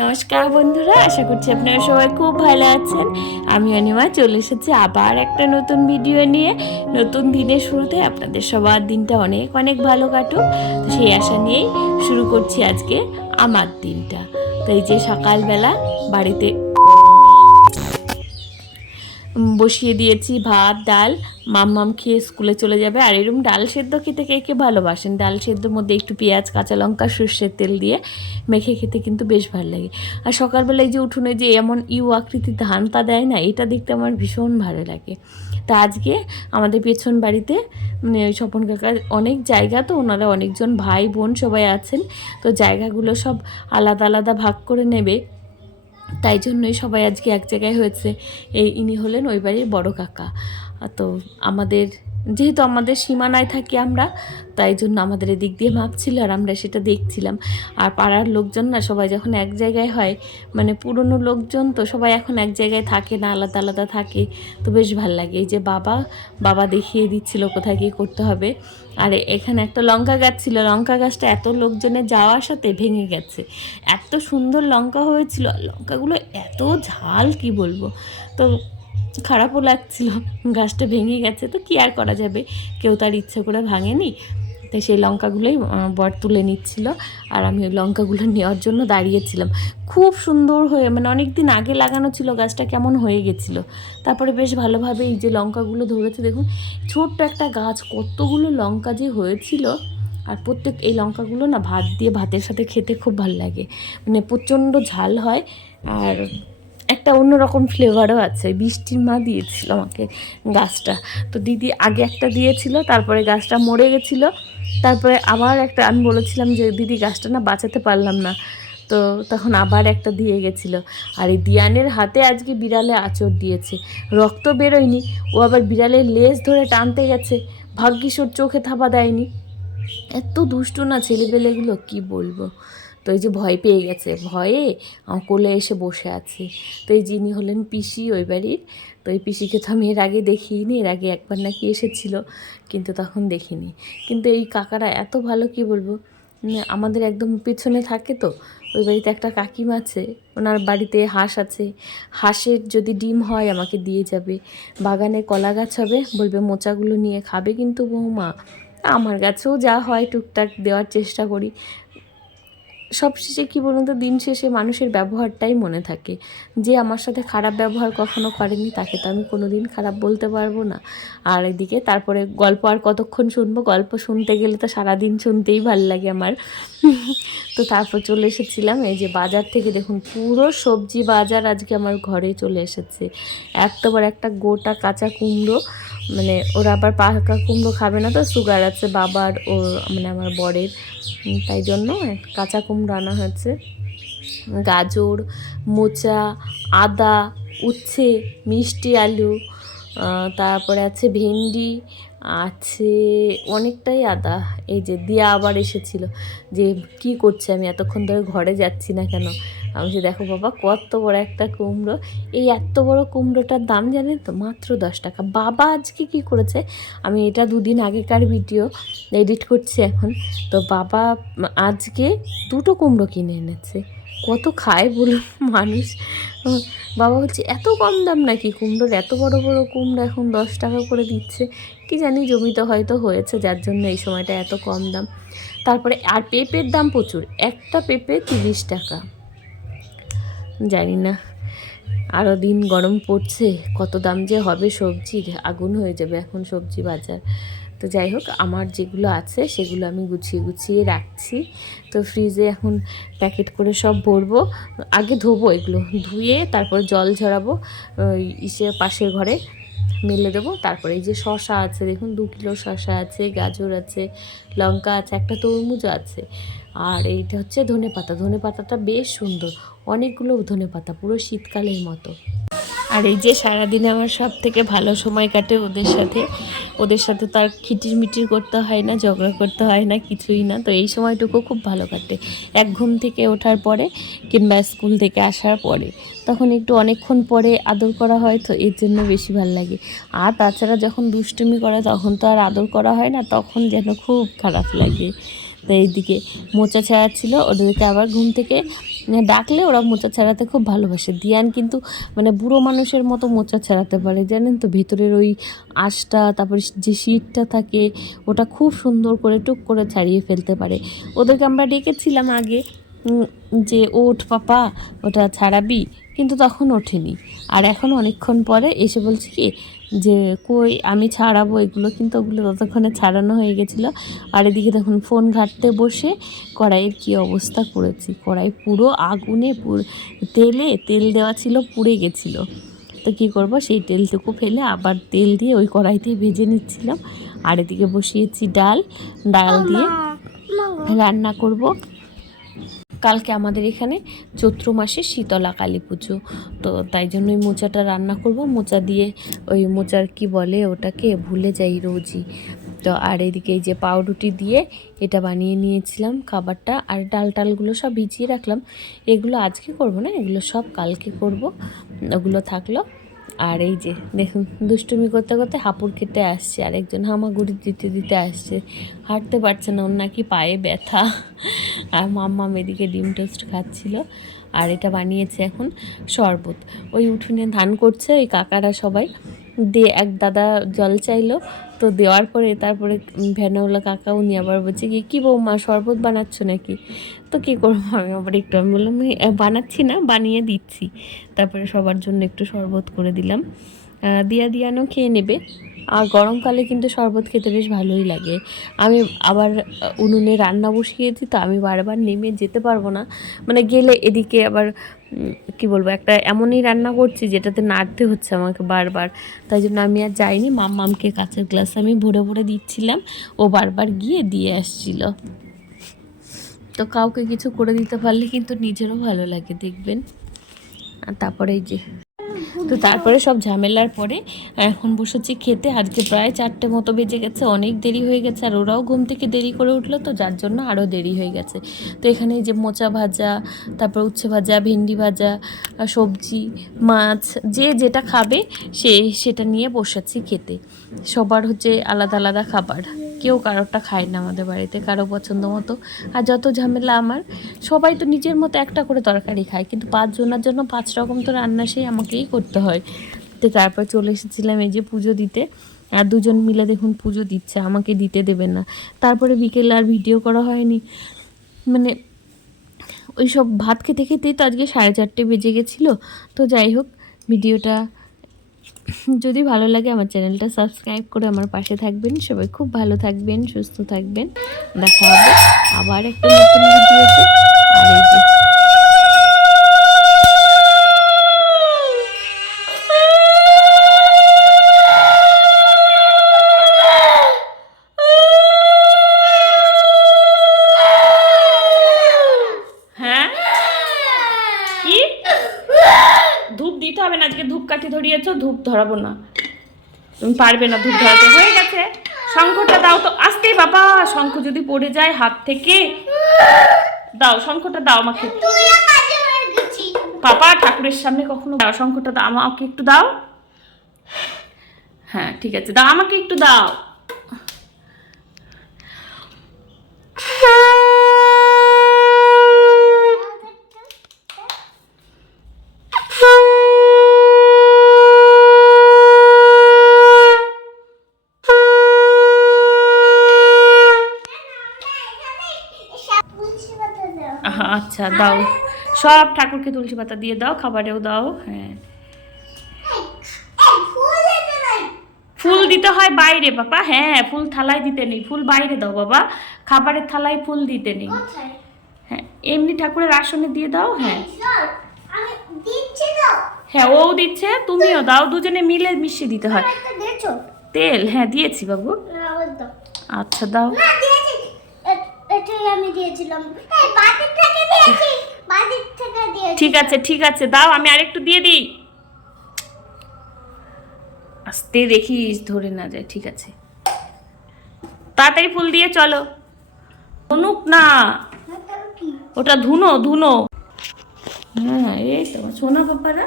নমস্কার বন্ধুরা, আশা করছি আপনারা সবাই খুব ভালো আছেন। আমি অনিমা চলে এসেছি আবার একটা নতুন ভিডিও নিয়ে। নতুন দিনের শুরুতে আপনাদের সবার দিনটা অনেক অনেক ভালো কাটুক, তো সেই আশা নিয়েই শুরু করছি আজকে আমার দিনটা। তো এই যে সকালবেলা বাড়িতে বসিয়ে দিয়েছি ভাত ডাল, মাম্মাম খেয়ে স্কুলে চলে যাবে। আর এরকম ডাল সেদ্ধ খেতে কে কে ভালোবাসেন, ডাল সেদ্ধর মধ্যে একটু পেঁয়াজ কাঁচা লঙ্কা সর্ষের তেল দিয়ে মেখে খেতে কিন্তু বেশ ভালো লাগে। আর সকালবেলায় যে উঠোনে যে এমন আকৃতির ধানটা দেয় না, এটা দেখতে আমার ভীষণ ভালো লাগে। তা আজকে আমাদের পেছন বাড়িতে ওই স্বপন কাকার অনেক জায়গা, তো ওনারা অনেকজন ভাই বোন সবাই আছেন, তো জায়গাগুলো সব আলাদা আলাদা ভাগ করে নেবে, তাই জন্যই সবাই আজকে এক জায়গায় হয়েছে। ইনি হলেন ওই বাড়ির বড় কাকা। তো আমাদের যেহেতু আমাদের সীমানায় থাকি আমরা, তাই জন্য আমাদের এদিক দিয়ে মাপছিল আর আমরা সেটা দেখছিলাম। আর পাড়ার লোকজন না সবাই যখন এক জায়গায় হয়, মানে পুরনো লোকজন তো সবাই এখন এক জায়গায় থাকে না, আলাদা আলাদা থাকে, তো বেশ ভাল লাগে। এই যে বাবা দেখিয়ে দিচ্ছিল কোথায় কী করতে হবে। আর এখানে একটা লঙ্কা গাছ ছিল, লঙ্কা গাছটা এত লোকজনের যাওয়ার সাথে ভেঙে গেছে। এত সুন্দর লঙ্কা হয়েছিল, লঙ্কাগুলো এত ঝাল কি বলবো। তো খারাপও লাগছিল, গাছটা ভেঙে গেছে, তো কী আর করা যাবে, কেউ তার ইচ্ছে করে ভাঙেনি। তাই সেই লঙ্কাগুলোই বর তুলে নিচ্ছিল, আর আমি ওই লঙ্কাগুলো নেওয়ার জন্য দাঁড়িয়েছিলাম। খুব সুন্দর হয়ে, মানে অনেক দিন আগে লাগানো ছিল, গাছটা কেমন হয়ে গেছিলো, তারপরে বেশ ভালোভাবে এই যে লঙ্কাগুলো ধরেছে দেখুন। ছোট্ট একটা গাছ, কতগুলো লঙ্কা যে হয়েছিল। আর এই লঙ্কাগুলো না ভাতের সাথে খেতে খুব ভালো লাগে, মানে প্রচণ্ড ঝাল হয়, আর একটা অন্যরকম ফ্লেভারও আছে। বৃষ্টির মা দিয়েছিল আমাকে গাছটা, তো দিদি আগে একটা দিয়েছিল, তারপরে গাছটা মরে গেছিলো, তারপরে আবার একটা আমি বলেছিলাম যে দিদি গাছটা না বাঁচাতে পারলাম না, তো তখন আবার একটা দিয়ে গেছিলো। আর এই দিয়ানের হাতে আজকে বিড়ালে আঁচড় দিয়েছে, রক্ত বেরোয়নি, ও আবার বিড়ালের লেজ ধরে টানতে গেছে, ভাগ্যিস ওর চোখে থাবা দেয়নি। এত দুষ্টু না ছেলেপেলেগুলো, কি বলবো। তো এই যে ভয় পেয়ে গেছে, ভয়ে আমার কোলে এসে বসে আছে। তো এই যিনি হলেন পিসি ওই বাড়ির, তো এই পিসিকে তো আমি এর আগে দেখিনি, এর আগে একবার নাকি এসেছিল, কিন্তু তখন দেখিনি। কিন্তু এই কাকারা এত ভালো, কি বলবো, আমাদের একদম পেছনে থাকে তো। ওই বাড়িতে একটা কাকিমা আছে, ওনার বাড়িতে হাঁস আছে, হাঁসের যদি ডিম হয় আমাকে দিয়ে যাবে। বাগানে কলা গাছ হবে, বলবে মোচাগুলো নিয়ে খাবে কিন্তু বৌমা। আমার কাছেও যা হয় টুকটাক দেওয়ার চেষ্টা করি। সবশেষে কী বলুন তো, দিন শেষে মানুষের ব্যবহারটাই মনে থাকে। যে আমার সাথে খারাপ ব্যবহার কখনো করেনি, তাকে তো আমি কোনো দিন খারাপ বলতে পারবো না। আর এদিকে তারপরে গল্প আর কতক্ষণ শুনবো, গল্প শুনতে গেলে তো সারাদিন শুনতেই ভাল লাগে আমার। তো তারপর চলে এসেছিলাম এই যে বাজার থেকে, দেখুন পুরো সবজি বাজার আজকে আমার ঘরে চলে এসেছে। এত বড় একটা গোটা কাঁচা কুমড়ো, মানে ওরা আবার পাকা কুমড়ো খাবে না, তো সুগার আছে বাবার ও মানে আমার বরের, তাই জন্য কাঁচা কুমড়ো আনা হয়েছে। গাজর, মোচা, আদা, উচ্ছে, মিষ্টি আলু, তারপরে আছে ভেন্ডি, আছে অনেকটাই আদা। এই যে দিয়া আবার এসেছিল, যে কি করছে, আমি এতক্ষণ ধরে ঘরে যাচ্ছি না কেন। আমি যে দেখো বাবা কত বড় একটা কুমড়ো, এই এত বড় কুমড়োটার দাম জানেন তো মাত্র 10 টাকা। বাবা আজকে কি করেছে, আমি এটা 2 দিন আগেকার ভিডিও এডিট করছি এখন, তো বাবা আজকে 2টো কুমড়ো কিনে এনেছে। কত খায় বলুন মানুষ। বাবা বলছে এত কম দাম নাকি কুমড়োর, এত বড় বড় কুমড়ো এখন 10 টাকা করে দিচ্ছে। কি জানি জমিতে হয়তো হয়েছে যার জন্য এই সময়টা এত কম দাম। তারপরে আর পেঁপের দাম প্রচুর, একটা পেঁপে 30 টাকা। জানি না, আরও দিন গরম পড়ছে, কত দাম যে হবে সবজির, আগুন হয়ে যাবে এখন সবজি বাজার। তো যাই হোক, আমার যেগুলো আছে সেগুলো আমি গুছিয়ে গুছিয়ে রাখছি। তো ফ্রিজে এখন প্যাকেট করে সব ভরবো, আগে ধোবো, এগুলো ধুয়ে তারপর জল ঝরাবো, পাশের ঘরে মেলে দেবো। তারপরে এই যে শসা আছে, দেখুন 2 কিলো শসা আছে, গাজর আছে, লঙ্কা আছে, একটা তরমুজও আছে। আর এইটা হচ্ছে ধনেপাতা, ধনেপাতাটা বেশ সুন্দর, অনেকগুলো ধনেপাতা, পুরো শীতকালের মতো। আর এই যে সারাদিনে আমার সব থেকে ভালো সময় কাটে ওদের সাথে তো আর খিটির করতে হয় না, ঝগড়া করতে হয় না, কিছুই না। তো এই সময়টুকু খুব ভালো কাটে, এক ঘুম থেকে ওঠার পরে কিংবা স্কুল থেকে আসার পরে, তখন একটু অনেকক্ষণ পরে আদর করা হয়, তো এর জন্য বেশি ভালো লাগে। আর তাছাড়া যখন দুষ্টুমি করে তখন তো আর আদর করা হয় না, তখন যেন খুব খারাপ লাগে। তো এইদিকে মোচা ছাড়াচ্ছিল, ওদেরকে আবার ঘুম থেকে ডাকলে ওরা মোচা ছাড়াতে খুব ভালোবাসে। দিয়ান কিন্তু মানে বুড়ো মানুষের মতো মোচা ছাড়াতে পারে, জানেন তো, ভেতরের ওই আঁশটা, তারপরে যে শীতটা থাকে ওটা খুব সুন্দর করে টুক করে ছাড়িয়ে ফেলতে পারে। ওদেরকে আমরা ডেকেছিলাম আগে যে ওঠ পাপা ওটা ছাড়াবি, কিন্তু তখন ওঠেনি। আর এখন অনেকক্ষণ পরে এসে বলছে কি যে কই আমি ছাড়াবো এগুলো, কিন্তু ওগুলো ততক্ষণে ছাড়ানো হয়ে গেছিলো। আর এদিকে তখন ফোন ঘাঁটতে বসে কড়াইয়ের কী অবস্থা করেছি, কড়াই পুরো আগুনে তেল দেওয়া ছিল, পুড়ে গেছিলো। তো কী করব, সেই তেলটুকু ফেলে আবার তেল দিয়ে ওই কড়াইতে ভেজে নিচ্ছিলাম। আর এদিকে বসিয়েছি ডাল দিয়ে রান্না করব। কালকে আমাদের এখানে চৈত্র মাসে শীতলা কালী পুজো, তো তাই জন্যই মোচাটা রান্না করব। মোচা দিয়ে ওই মোচার কি বলে ওটাকে ভুলে যাই রোজই। তো আর এদিকে এই যে পাউরুটি দিয়ে এটা বানিয়ে নিয়েছিলাম খাবারটা। আর ডালগুলো সব ভিজিয়ে রাখলাম, এগুলো আজকে করব না, এগুলো সব কালকে করব, ওগুলো থাকলো। আর এই যে দেখুন দুষ্টুমি করতে করতে হাঁপুড় খেতে আসছে, আর একজন হামাগুড়ি দিতে আসছে, হাঁটতে পারছে না, ওর নাকি পায়ে ব্যথা। আর মাম্মাম এদিকে ডিম টোস্ট খাচ্ছিল। আর এটা বানিয়েছে এখন শরবত। ওই উঠোনে ধান করছে ওই কাকারা সবাই, দিয়ে এক দাদা জল চাইলো, তো দেওয়ার পরে তারপরে ভ্যানওয়ালা কাকা উনি আবার বলছে কী বৌমা শরবত বানাচ্ছ নাকি? তো কী করবো, আমি আবার একটু আমি বললাম বানাচ্ছি না, বানিয়ে দিচ্ছি। তারপরে সবার জন্য একটু শরবত করে দিলাম, দিয়ানো খেয়ে নেবে। আর গরমকালে কিন্তু শরবত খেতে বেশ ভালোই লাগে। আমি আবার উনুনে রান্না বসিয়েছি, তো আমি বারবার নেমে যেতে পারবো না, মানে গেলে এদিকে আবার কি বলবো, একটা এমনই রান্না করছি যেটাতে নাড়তে হচ্ছে আমাকে বারবার, তাই জন্য আমি আর যাইনি। মাম্মামকে কাঁচের গ্লাস আমি ভরে ভরে দিচ্ছিলাম, ও বারবার গিয়ে দিয়ে আসছিল। তো কাউকে কিছু করে দিতে পারলে কিন্তু নিজেরও ভালো লাগে, দেখবেন। আর তারপরে এই যে তো তারপরে সব ঝামেলার পরে এখন বসেছি খেতে। আজকে প্রায় 4টে মতো বেজে গেছে, অনেক দেরি হয়ে গেছে। আর ওরাও ঘুম থেকে দেরি করে উঠলো, তো যার জন্য আরও দেরি হয়ে গেছে। তো এখানে এই যে মোচা ভাজা, তারপর উচ্ছে ভাজা, ভেন্ডি ভাজা, সবজি, মাছ, যে যেটা খাবে সেটা নিয়ে বসেছি খেতে। সবার হচ্ছে আলাদা আলাদা খাবার, কেউ কারোরটা খায় না আমাদের বাড়িতে, কারো পছন্দ মতো। আর যত ঝামেলা আমার, সবাই তো নিজের মতো একটা করে তরকারি খায়, কিন্তু 5 জনের জন্য 5 রকম তো রান্না সেই আমাকেই করতে হয়। তো তারপর চলে এসেছিলাম এই যে পুজো দিতে। আর দুজন মিলে দেখুন পুজো দিচ্ছে, আমাকে দিতে দেবে না। তারপরে বিকেলে আর ভিডিও করা হয়নি, মানে ওই সব ভাত খেতে খেতেই তো আজকে 4:30 বেজে গেছিলো। তো যাই হোক, ভিডিওটা যদি ভালো লাগে আমার চ্যানেলটা সাবস্ক্রাইব করে আমার পাশে থাকবেন। সবাই খুব ভালো থাকবেন, সুস্থ থাকবেন। দেখা হবে আবার একটা নতুন ভিডিওতে। আর এই যে হ্যাঁ কি ধূপ দিতে হবে না, আজকে ধূপকাঠি ধরিয়েছো, ধূপ ধরাবো না, তুমি পারবে না ধূপ ধরাতে। হয়ে গেছে, শঙ্খটা দাও তো, আসতেই বাবা, শঙ্খ যদি পড়ে যায় হাত থেকে। দাও শঙ্খটা, দাও আমাকে। পাপা ঠাকুরের সামনে কখনো দাও শঙ্খটা, দাও আমাকে একটু দাও। হ্যাঁ ঠিক আছে, দাও আমাকে একটু দাও। আচ্ছা দাও, সব ঠাকুরকে তুলসী পাতা দিয়ে দাও, খাবারেও দাও। হ্যাঁ ফুল দিতে হয় বাইরে বাবা, হ্যাঁ ফুল থালায় দিতে নেই, ফুল বাইরে দাও বাবা, খাবারের থালায় ফুল দিতে নেই। হ্যাঁ এমনি ঠাকুরের আসনে দিয়ে দাও। হ্যাঁ হ্যাঁ ও দিচ্ছে, তুমিও দাও, দুজনে মিলে মিশিয়ে দিতে হয়। তেল হ্যাঁ দিয়েছি বাবু। আচ্ছা দাও। ঠিক আছে ঠিক আছে, দাও, আমি আরেকটু দিয়ে দিই। আস্তে দেখিস ধরে না যায়। ঠিক আছে, তাড়াতাড়ি ফুল দিয়ে চলো। ধনুক না, ওটা ধুনো ধুনো। হ্যাঁ এই তো সোনা বাবারা।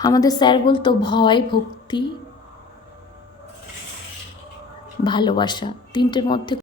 আমাদের স্যার বলতো ভয়, ভক্তি, ভালোবাসা, তিনটের মধ্যে